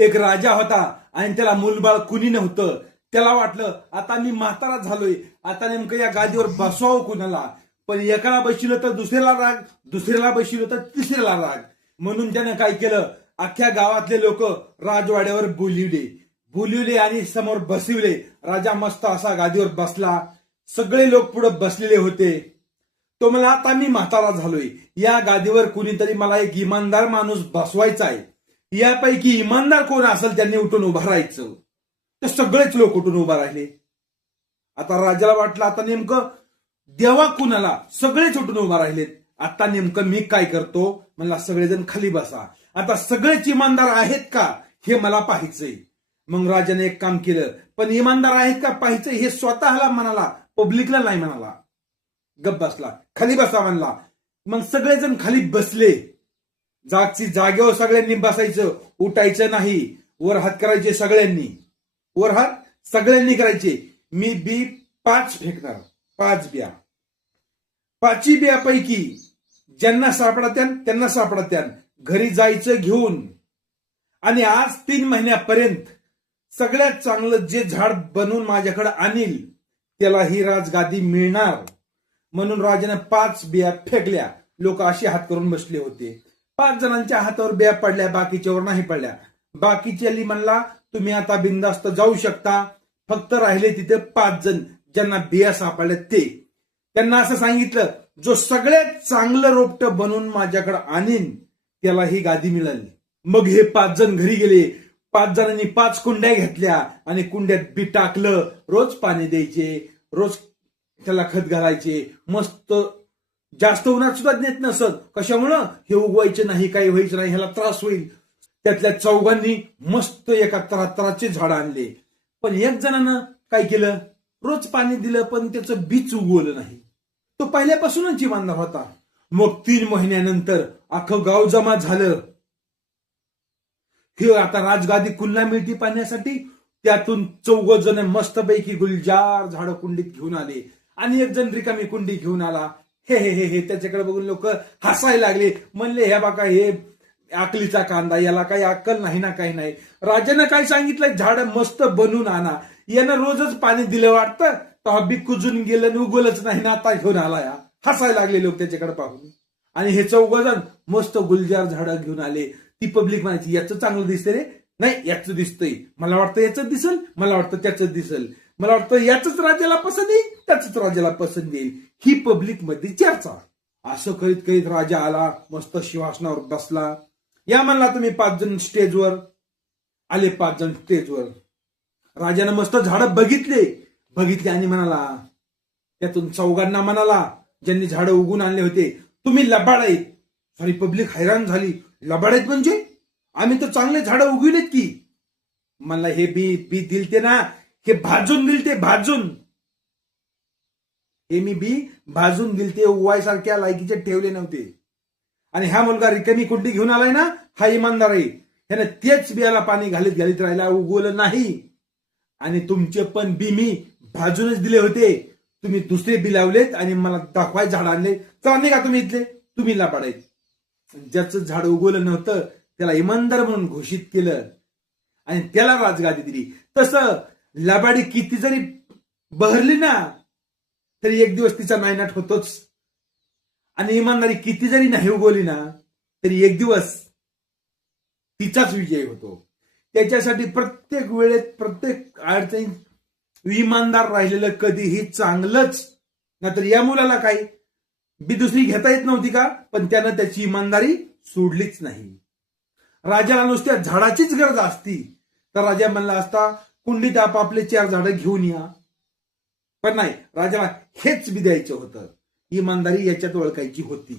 एक राजा होता आणि त्याला मूलबाळ कुणी नव्हतं. त्याला वाटलं आता मी म्हातारा झालोय, आता नेमकं या गादीवर बसवावं कुणाला. पण एकाला बसवलं तर दुसऱ्याला राग, दुसऱ्याला बसवलं तर तिसऱ्याला राग. म्हणून त्यानं काय केलं, अख्ख्या गावातले लोक राजवाड्यावर बोलिवले आणि समोर बसविले. राजा मस्त असा गादीवर बसला. सगळे लोक पुढे बसलेले होते. तो मला आता मी म्हातारा झालोय, या गादीवर कुणीतरी मला एक इमानदार माणूस बसवायचा आहे. यापैकी इमानदार कोण असेल त्यांनी उठून उभं राहायचं. तर सगळेच लोक उठून उभा राहिले. आता राजाला वाटलं आता नेमकं देवा कुणाला, सगळेच उठून उभा राहिलेत. आता नेमकं मी काय करतो, म्हणला सगळेजण खाली बसा. आता सगळेच इमानदार आहेत का हे मला पाहायचंय. मग राजाने एक काम केलं, पण इमानदार आहेत का पाहायचं हे स्वतःला म्हणाला, पब्लिकला नाही म्हणाला. गप बसला, खाली बसा म्हणला. मग सगळेजण खाली बसले. जागेवर सगळ्यांनी बसायचं, उठायचं नाही. वर हात करायचे सगळ्यांनी, वर हात सगळ्यांनी करायचे. मी बी 5 फेकणार, 5 बिया. 5 बियापैकी ज्यांना सापडत्यान त्यांना सापडत्यान घरी जायचं घेऊन. आणि आज 3 महिन्यापर्यंत सगळ्यात चांगलं जे झाड बनवून माझ्याकडे आणील त्याला ही राजगादी मिळणार. म्हणून राजाने 5 बिया फेकल्या. लोक असे हात करून बसले होते. 5 जणांच्या हातावर बिया पडल्या, बाकीच्यावर नाही पडल्या. बाकीच्याली म्हणला तुम्ही आता बिनधास्त जाऊ शकता. फक्त राहिले तिथे 5 जण ज्यांना बिया सापडल्या ते. त्यांना असं सांगितलं, जो सगळ्यात चांगलं रोपटं बनवून माझ्याकडे आणीन त्याला ही गादी मिळाली. मग हे 5 जण घरी गेले. 5 जणांनी 5 कुंड्या घेतल्या आणि कुंड्यात बी टाकलं. रोज पाणी द्यायचे, रोज त्याला खत घालायचे. मस्त जास्त उन्हात सुद्धा नेत नसत. कशामुळं, हे उगवायचे नाही, काही व्हायचं नाही, ह्याला त्रास होईल. त्यातल्या 4घांनी मस्त एका तरातराचे झाड आणले. पण 1 जणानं काय केलं, रोज पाणी दिलं पण त्याचं बीच उगवलं नाही. तो पहिल्यापासूनच इमानदार होता. मग 3 महिन्यानंतर अख्खं गाव जमा झालं. हे आता राजगादी कुणला मिळती पाहण्यासाठी. त्यातून 4 जण मस्तपैकी गुलजार झाडं कुंडीत घेऊन आले आणि 1 जण रिकामी कुंडी घेऊन आला. हे हे हे हे त्याच्याकडे बघून लोक हसायला लागले. म्हणले हे बघा, हे अकलीचा कांदा, याला काही अक्कल नाही ना, काही नाही. राजानं काय सांगितलं, झाड मस्त बनवून आणा. यानं रोजच पाणी दिलं वाटतं, तेव्हा बी कुजून गेलं आणि उगवलंच नाही ना, आता घेऊन आला. या हसायला लागले लोक त्याच्याकडे पाहून. आणि हे 4 जण मस्त गुलजार झाडं घेऊन आले. ती पब्लिक म्हणायची याचं चांगलं दिसतंय रे, नाही याचं दिसतंय, मला वाटतं याचं दिसल, मला वाटतं त्याचं दिसल, मला वाटतं याच राजाला पसंत येईल, त्याच राजाला पसंत येईल. ही पब्लिक मध्ये चर्चा. असं करीत करीत राजा आला, मस्त सिंहासनावर बसला. या म्हणला तुम्ही 5 जण स्टेजवर आले. 5 जण स्टेजवर. राजाने मस्त झाडं बघितले आणि म्हणाला, त्यातून 4घांना म्हणाला, ज्यांनी झाडं उगून आणले होते, तुम्ही लबाड आहेत. सारी पब्लिक हैराण झाली. लबाड आहेत म्हणजे, आम्ही तर चांगले झाडं उगविलेत की. म्हणला हे बी दिलते ना, हे भाजून दिलते, भाजून. हे मी बी भाजून दिलते, उवायसारख्या लायकीचे ठेवले नव्हते. आणि हा मुलगा रिकामी कुंडी घेऊन आलाय ना, हा इमानदार आहे. ह्याने तेच बियाला पाणी घालीत राहिला, उगवलं नाही. आणि तुमचे पण बी मी भाजूनच दिले होते. तुम्ही दुसरे बी लावलेत आणि मला दाखवाय झाड आणले. चला निघा तुम्ही इथले, तुम्ही लबाड आहेत. ज्याचं झाड उगवलं नव्हतं त्याला इमानदार म्हणून घोषित केलं आणि त्याला राजगादी दिली. तसं लबाडी किती जरी बहरली ना तरी एक दिवस तिचा नायनाट होतोच. आणि इमानदारी किती जरी नाही उगवली ना तरी एक दिवस तिचाच विजय होतो. त्याच्यासाठी प्रत्येक वेळेत, प्रत्येक अडचणीत इमानदार राहिलेलं कधीही चांगलंच. नाहीतर या मुलाला काय बी दुसरी घेता येत नव्हती का, पण त्यानं त्याची इमानदारी सोडलीच नाही. राजाला नुसत्या झाडाचीच गरज असती तर राजा म्हणला असता, कुंडीत आपापले 4 झाडं घेऊन या. पण नाही, राजाला हेच बी द्यायचं होतं. इमानदारी याच्यात ओळखायची होती.